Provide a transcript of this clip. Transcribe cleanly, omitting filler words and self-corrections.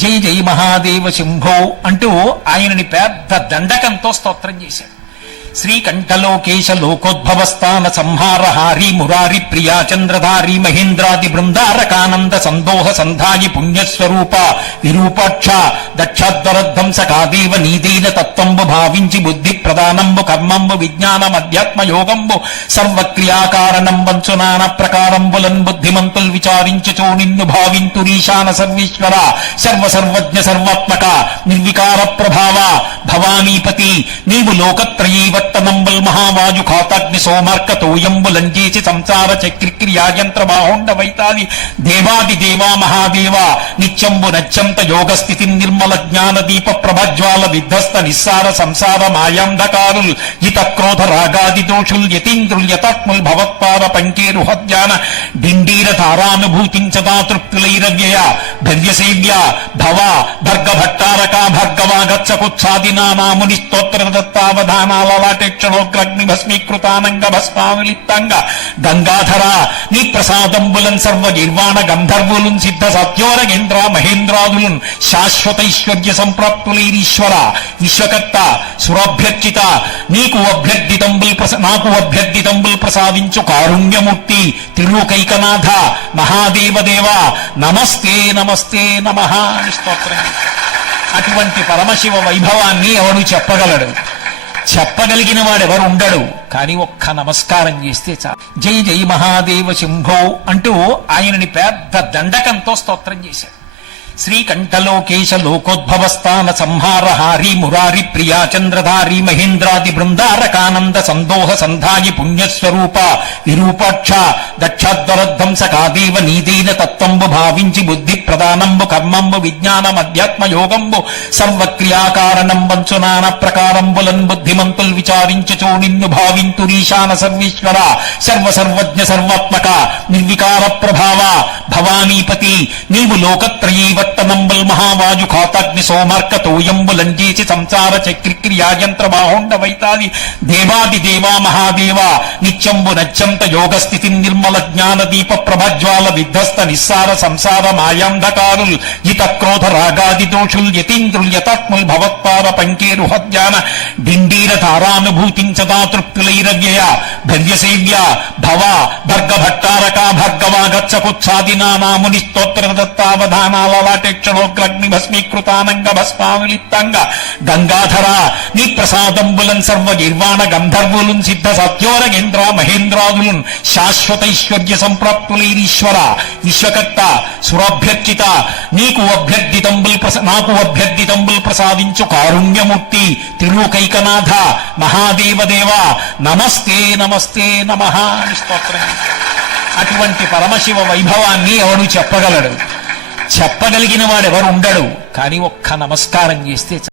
జై జై మహాదేవ శంభో అంటూ ఆయనని పెద్ద దండకంతో స్తోత్రం చేశాడు. శ్రీకంఠలోకేశ లోకోద్భవస్థాన సంహారహారి మురారి ప్రియా చంద్రధారి మహేంద్రాది బృందారకానంద సందోహ సంధాయి పుణ్యస్వరూప విరూపాక్ష దక్షాద్వరధ్వంసకాదేవ నీదైన తత్వంబు భావించి బుద్ధి ప్రదానంబు కర్మంబు విజ్ఞానం అధ్యాత్మ యోగంబు సర్వక్రియాకారణం వంచునాన ప్రకారంబులన్ బుద్ధిమంతుల్ విచారించుచో నిన్ను భావింతురీశాన సర్వేశ్వర సర్వసర్వజ్ఞ సర్వాత్మక నిర్వికార ప్రభావ భవానీపతి నీవు లోకత్రయీవ నంబల్ మహావాయు ఖాతాగ్ని సోమార్క తోయంబులంజేసి సంసార చక్రిక్రియాయంత్ర బాహోండ వైతాది దేవాది దేవా మహాదేవ నిత్యంబు నత్యంత యోగస్థితి నిర్మల జ్ఞాన దీప ప్రభజ్వాల విధ్వస్త నిస్సార సంసార మాయాంధకారుల్ యిత క్రోధ రాగాది దోషుల్ యతీంద్రుల్ యతాత్ముల్ భవత్పాద పంకేరు హద్యాన డిండీర ధారానుభూతించదా తృప్తులైరవ్యయ భవ్యసేవ్య భవ భర్గ భట్టారక భర్గవాగచ్చకుత్సాదినా నాముని స్తోత్ర దత్తావధానాల క్షణోగ్రగ్ని భస్మీకృతానంగ భస్మానులిప్తంగ గంగాధర నీ ప్రసాదంబులన్ సర్వ నిర్వాణ గంధర్వులున్ సిద్ధ సత్యోరగేంద్ర మహేంద్రాదులున్ శాశ్వతైశ్వర్య సంప్రాప్తులైరీశ్వర విశ్వకర్త సురాభ్యర్చిత నీకు నాకు అభ్యర్థితంబుల్ ప్రసాదించు కారుణ్యమూర్తి త్రిలోకైకనాథ మహాదేవదేవ నమస్తే నమస్తే నమః అని స్తోత్రం. అటువంటి పరమశివ వైభవాన్ని ఎవడు చెప్పగలడు? చెప్పగలిగిన వాడెవరు ఉండడు. కానీ ఒక్క నమస్కారం చేస్తే చాలు. జై జై మహాదేవ శంభో అంటూ ఆయనని పెద్ద దండకంతో స్తోత్రం చేశాడు. శ్రీకంఠలోకేశ లోకోద్భవస్థాన సంహారహారి మురారి ప్రియా చంద్రధారి మహేంద్రాది బృందారకానంద సందోహ సంధాయి పుణ్యస్వరూప విరూపాక్ష దక్షాద్వరధ్వంసకాదేవ నీదైన తత్వంబు భావించి బుద్ధి ప్రదానంబు కర్మంబు విజ్ఞానం అధ్యాత్మ యోగంబు సర్వక్రియాకారణం వంచునాన ప్రకారంబులన్ బుద్ధిమంతుల్ విచారించుచో నిన్ను భావింతురీశాన సర్వేశ్వర సర్వసర్వజ్ఞ సర్వాత్మక నిర్వికార ప్రభావ భవానీపతి నీవు లోకత్రయీవ నంబల్ మహావాయు ఖాతాగ్ని సోమార్క తోయంబులంజేసి సంసార చక్రిక్రియాయంత్ర బాహోండ వైతాది దేవాది దేవా మహాదేవ నిత్యంబు నత్యంత యోగస్థితి నిర్మల జ్ఞాన దీప ప్రభజ్వాల విధ్వస్త నిస్సార సంసార మాయాంధకారుల్ యిత క్రోధ రాగాది దోషుల్ యతీంద్రుల్ యతాత్ముల్ భవత్పాద పంకేరు హద్యాన డిండీర ధారానుభూతించదా తృప్తులైరవ్యయ భవ్యసేవ్య భవ భర్గ భట్టారక భర్గవాగచ్చకుత్సాదినా నాముని స్తోత్ర దత్తావధానాల క్షణోగ్రగ్ని భస్మీకృతానంగ భస్మానులిప్తంగ గంగాధర నీ ప్రసాదంబులన్ సర్వ నిర్వాణ గంధర్వులున్ సిద్ధ సత్యోరగేంద్ర మహేంద్రాదులున్ శాశ్వతైశ్వర్య సంప్రాప్తులైరీశ్వర విశ్వకర్త సురాభ్యర్చిత నాకు అభ్యర్థితంబుల్ ప్రసాదించు కారుణ్యమూర్తి త్రిలోకైకనాథ మహాదేవదేవ నమస్తే నమస్తే నమః అని స్తోత్రం. అటువంటి పరమశివ వైభవాన్ని ఎవడు చెప్పగలడు? చెప్పగలిగిన వాడెవరు ఉండడు. కానీ ఒక్క నమస్కారం చేస్తే